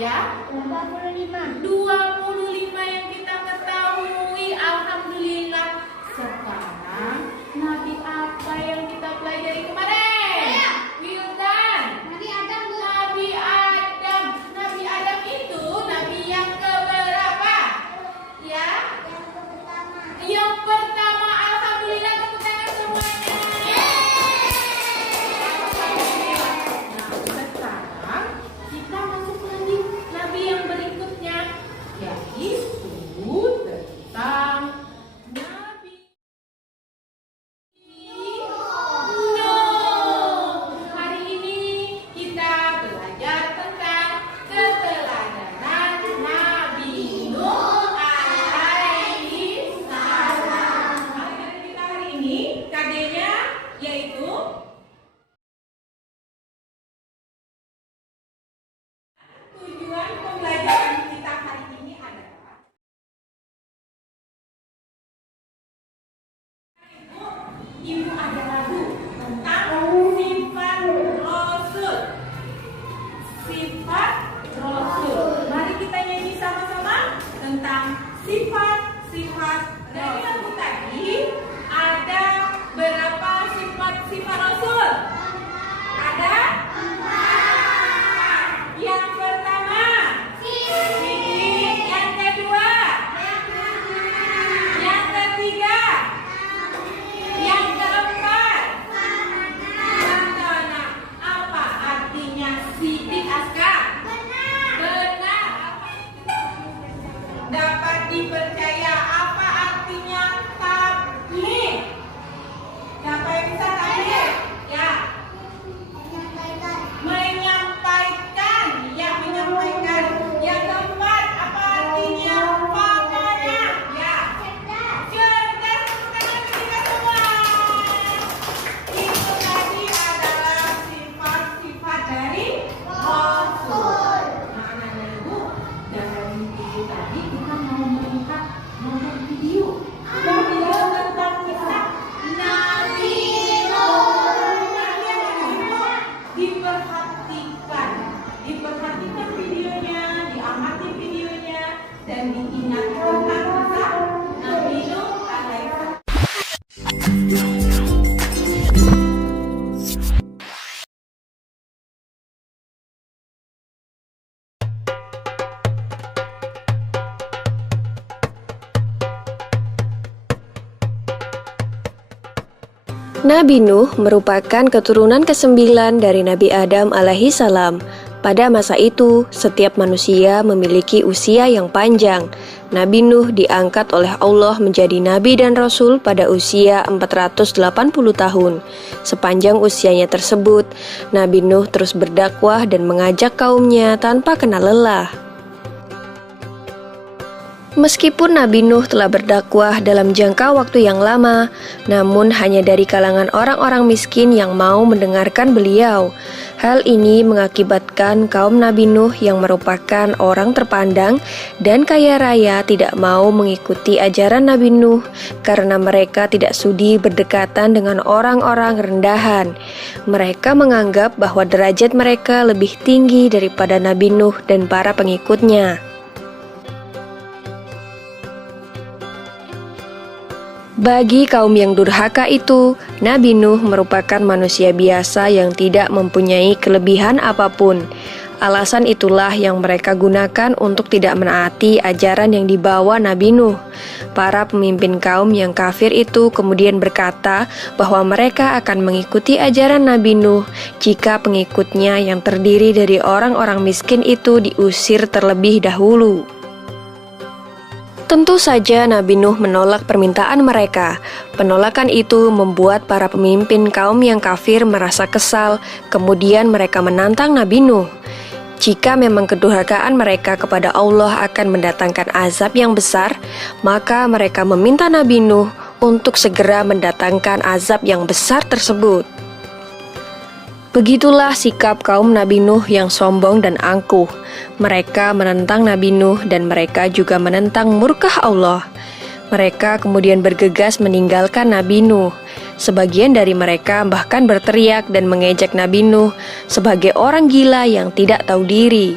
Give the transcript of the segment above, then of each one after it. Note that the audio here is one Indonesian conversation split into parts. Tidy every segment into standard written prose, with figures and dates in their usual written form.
Ya, 25 yang kita ketahui. Alhamdulillah. Sekarang Nabi apa yang kita pelajari kemarin? Wildan. Nabi Adam. Nabi Adam itu nabi yang keberapa? Ya? Yang pertama. Alhamdulillah, tepuk tangan semuanya. Nah, sekarang kita masuk lagi nabi yang berikutnya, yaitu tentang Nabi Nuh. Hari ini kita belajar tentang keteladanan Nabi Nuh alaihi salam. Materi kita hari ini KD-nya yaitu tujuan pembelajaran kita hari ini adalah Ibu ada lagu tentang sifat Rasul. Sifat Rasul. Mari kita nyanyi sama-sama tentang sifat-sifat. Dari lagu tadi ada berapa sifat-sifat Rasul? Ada? Yang pertama, sidik. Yang kedua, yang ketiga, yang keempat, Santana. Apa artinya sidik, Aska? Benar. Dapat dipercaya. Apa artinya tabligh? Siapa yang bisa tabligh? Ya. Menyampaikan. Ya, menyampaikan. Yang keempat, apa artinya fakohnya? Ya. Cerdas. Tepuk tangan kita semua. Itu tadi adalah sifat-sifat dari Rasul. Nah, anak-anak ibu, dalam video tadi kita mau melihat nonton video tentang kisah Nabi Nuh. Diperhatikan videonya, diamati videonya, dan diingat tentang kisah Nabi Nuh alaihi. Nabi Nuh merupakan keturunan ke-9 dari Nabi Adam alaihi salam. Pada masa itu, setiap manusia memiliki usia yang panjang. Nabi Nuh diangkat oleh Allah menjadi nabi dan rasul pada usia 480 tahun. Sepanjang usianya tersebut, Nabi Nuh terus berdakwah dan mengajak kaumnya tanpa kenal lelah. Meskipun Nabi Nuh telah berdakwah dalam jangka waktu yang lama, namun hanya dari kalangan orang-orang miskin yang mau mendengarkan beliau. Hal ini mengakibatkan kaum Nabi Nuh yang merupakan orang terpandang dan kaya raya tidak mau mengikuti ajaran Nabi Nuh karena mereka tidak sudi berdekatan dengan orang-orang rendahan. Mereka menganggap bahwa derajat mereka lebih tinggi daripada Nabi Nuh dan para pengikutnya. Bagi kaum yang durhaka itu, Nabi Nuh merupakan manusia biasa yang tidak mempunyai kelebihan apapun. Alasan itulah yang mereka gunakan untuk tidak menaati ajaran yang dibawa Nabi Nuh. Para pemimpin kaum yang kafir itu kemudian berkata bahwa mereka akan mengikuti ajaran Nabi Nuh jika pengikutnya yang terdiri dari orang-orang miskin itu diusir terlebih dahulu. Tentu saja Nabi Nuh menolak permintaan mereka. Penolakan itu membuat para pemimpin kaum yang kafir merasa kesal, kemudian mereka menantang Nabi Nuh. Jika memang kedurhakaan mereka kepada Allah akan mendatangkan azab yang besar, maka mereka meminta Nabi Nuh untuk segera mendatangkan azab yang besar tersebut. Begitulah sikap kaum Nabi Nuh yang sombong dan angkuh. Mereka menentang Nabi Nuh dan mereka juga menentang murkah Allah. Mereka kemudian bergegas meninggalkan Nabi Nuh. Sebagian dari mereka bahkan berteriak dan mengejek Nabi Nuh sebagai orang gila yang tidak tahu diri.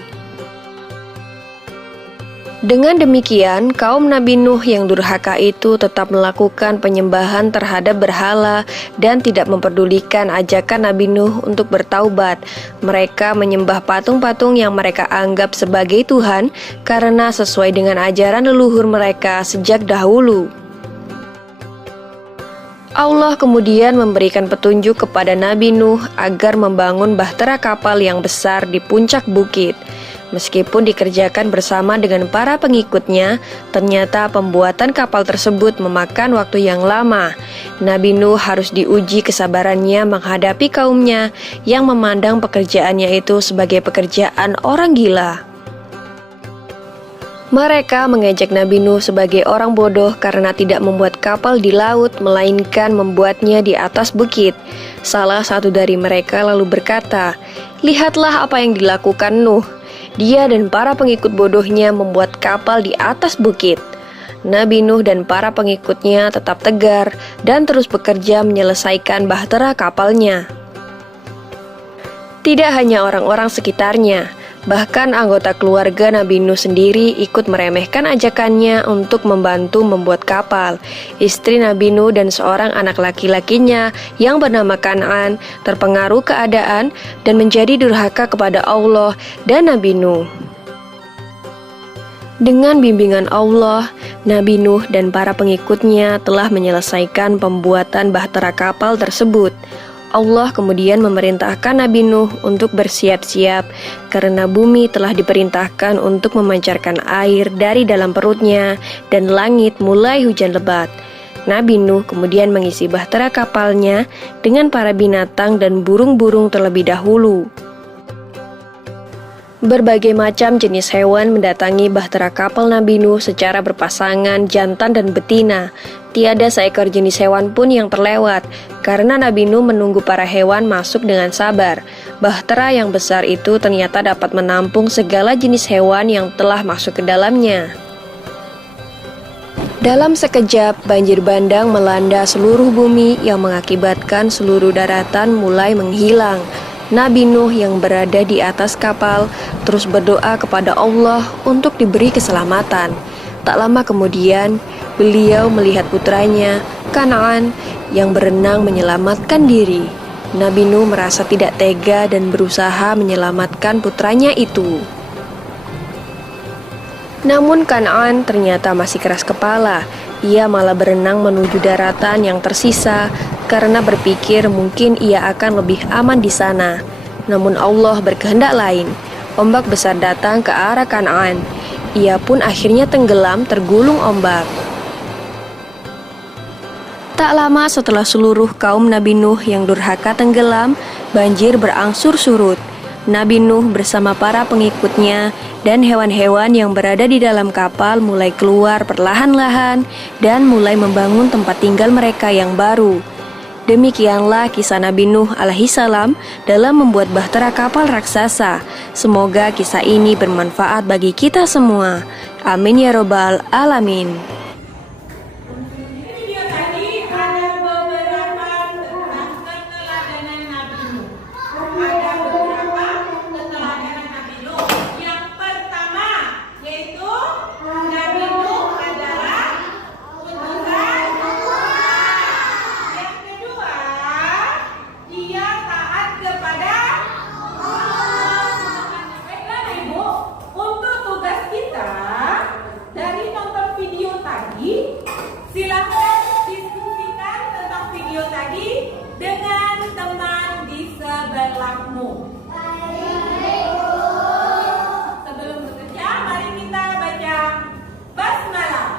Dengan demikian, kaum Nabi Nuh yang durhaka itu tetap melakukan penyembahan terhadap berhala dan tidak memperdulikan ajakan Nabi Nuh untuk bertaubat. Mereka menyembah patung-patung yang mereka anggap sebagai Tuhan karena sesuai dengan ajaran leluhur mereka sejak dahulu. Allah kemudian memberikan petunjuk kepada Nabi Nuh agar membangun bahtera kapal yang besar di puncak bukit. Meskipun dikerjakan bersama dengan para pengikutnya, ternyata pembuatan kapal tersebut memakan waktu yang lama. Nabi Nuh harus diuji kesabarannya menghadapi kaumnya yang memandang pekerjaannya itu sebagai pekerjaan orang gila. Mereka mengejek Nabi Nuh sebagai orang bodoh karena tidak membuat kapal di laut, melainkan membuatnya di atas bukit. Salah satu dari mereka lalu berkata, "Lihatlah apa yang dilakukan Nuh. Dia dan para pengikut bodohnya membuat kapal di atas bukit." Nabi Nuh dan para pengikutnya tetap tegar dan terus bekerja menyelesaikan bahtera kapalnya. Tidak hanya orang-orang sekitarnya, bahkan anggota keluarga Nabi Nuh sendiri ikut meremehkan ajakannya untuk membantu membuat kapal. Istri Nabi Nuh dan seorang anak laki-lakinya yang bernama Kan'an terpengaruh keadaan dan menjadi durhaka kepada Allah dan Nabi Nuh. Dengan bimbingan Allah, Nabi Nuh dan para pengikutnya telah menyelesaikan pembuatan bahtera kapal tersebut. Allah kemudian memerintahkan Nabi Nuh untuk bersiap-siap karena bumi telah diperintahkan untuk memancarkan air dari dalam perutnya dan langit mulai hujan lebat. Nabi Nuh kemudian mengisi bahtera kapalnya dengan para binatang dan burung-burung terlebih dahulu. Berbagai macam jenis hewan mendatangi bahtera kapal Nabi Nuh secara berpasangan jantan dan betina. Tiada seekor jenis hewan pun yang terlewat, karena Nabi Nuh menunggu para hewan masuk dengan sabar. Bahtera yang besar itu ternyata dapat menampung segala jenis hewan yang telah masuk ke dalamnya. Dalam sekejap, banjir bandang melanda seluruh bumi yang mengakibatkan seluruh daratan mulai menghilang. Nabi Nuh yang berada di atas kapal terus berdoa kepada Allah untuk diberi keselamatan. Tak lama kemudian, beliau melihat putranya, Kan'an, yang berenang menyelamatkan diri. Nabi Nuh merasa tidak tega dan berusaha menyelamatkan putranya itu. Namun Kan'an ternyata masih keras kepala. Ia malah berenang menuju daratan yang tersisa karena berpikir mungkin ia akan lebih aman di sana. Namun Allah berkehendak lain. Ombak besar datang ke arah Kan'an. Ia pun akhirnya tenggelam tergulung ombak. Tak lama setelah seluruh kaum Nabi Nuh yang durhaka tenggelam, banjir berangsur surut. Nabi Nuh bersama para pengikutnya dan hewan-hewan yang berada di dalam kapal mulai keluar perlahan-lahan dan mulai membangun tempat tinggal mereka yang baru. Demikianlah kisah Nabi Nuh alaihissalam dalam membuat bahtera kapal raksasa. Semoga kisah ini bermanfaat bagi kita semua. Amin ya robbal alamin. Video tadi ada beberapa tentang keteladanan Nabi Nuh. Ada beberapa keteladanan Nabi Nuh. Yang pertama yaitu Nabi Nuh adalah utusan Allah. Yang kedua, dia taat kepada Allah. Baiklah Ibu, untuk tugas kita dari nonton video tadi, silakan diskusikan tentang video tadi dengan teman di sebelahmu. Sebelum bekerja, mari kita baca basmalah.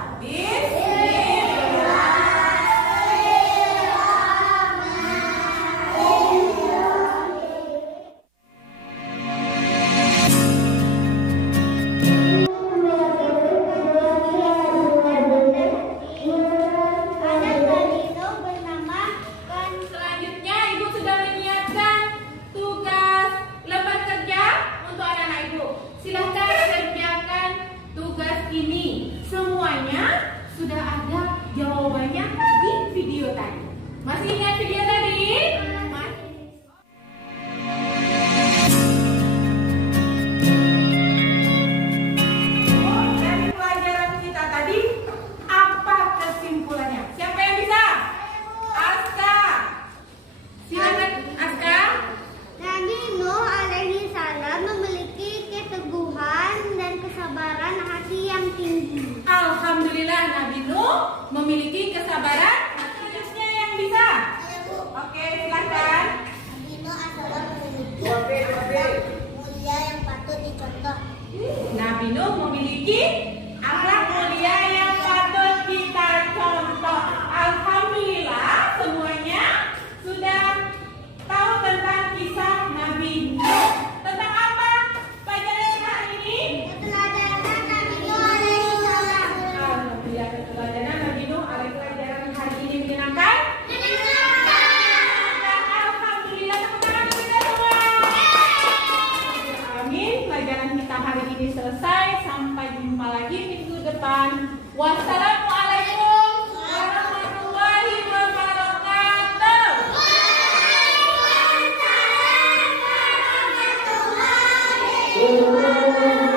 Selanjutnya Ibu sudah menyiapkan tugas lembar kerja untuk anak-anak Ibu. Silahkan kerjakan tugas ini. Semuanya sudah ada jawabannya di video tadi. Masih ingat video tadi? Dari memiliki kesabaran. Selanjutnya yang bisa. Oke, silakan. Bino adalah memiliki mulia yang patut dicontoh. Nabi Nuh memiliki akhlak mulia yang patut kita contoh. Alhamdulillah semuanya sudah tahu tentang kisah Nabi Nuh. Tentang apa pelajaran hari ini? Keteladanan Nabi Nuh alaihi salam. Alhamdulillah, keteladanan Nabi Nuh alaihi pelajaran hari ini menyenangkan. Alhamdulillah, tepuk tangan untuk kita semua. Amin. Pelajaran kita hari ini selesai. Sampai jumpa lagi minggu depan. Wassalamualaikum warahmatullahi wabarakatuh. Waalaikumsalam warahmatullahi wabarakatuh.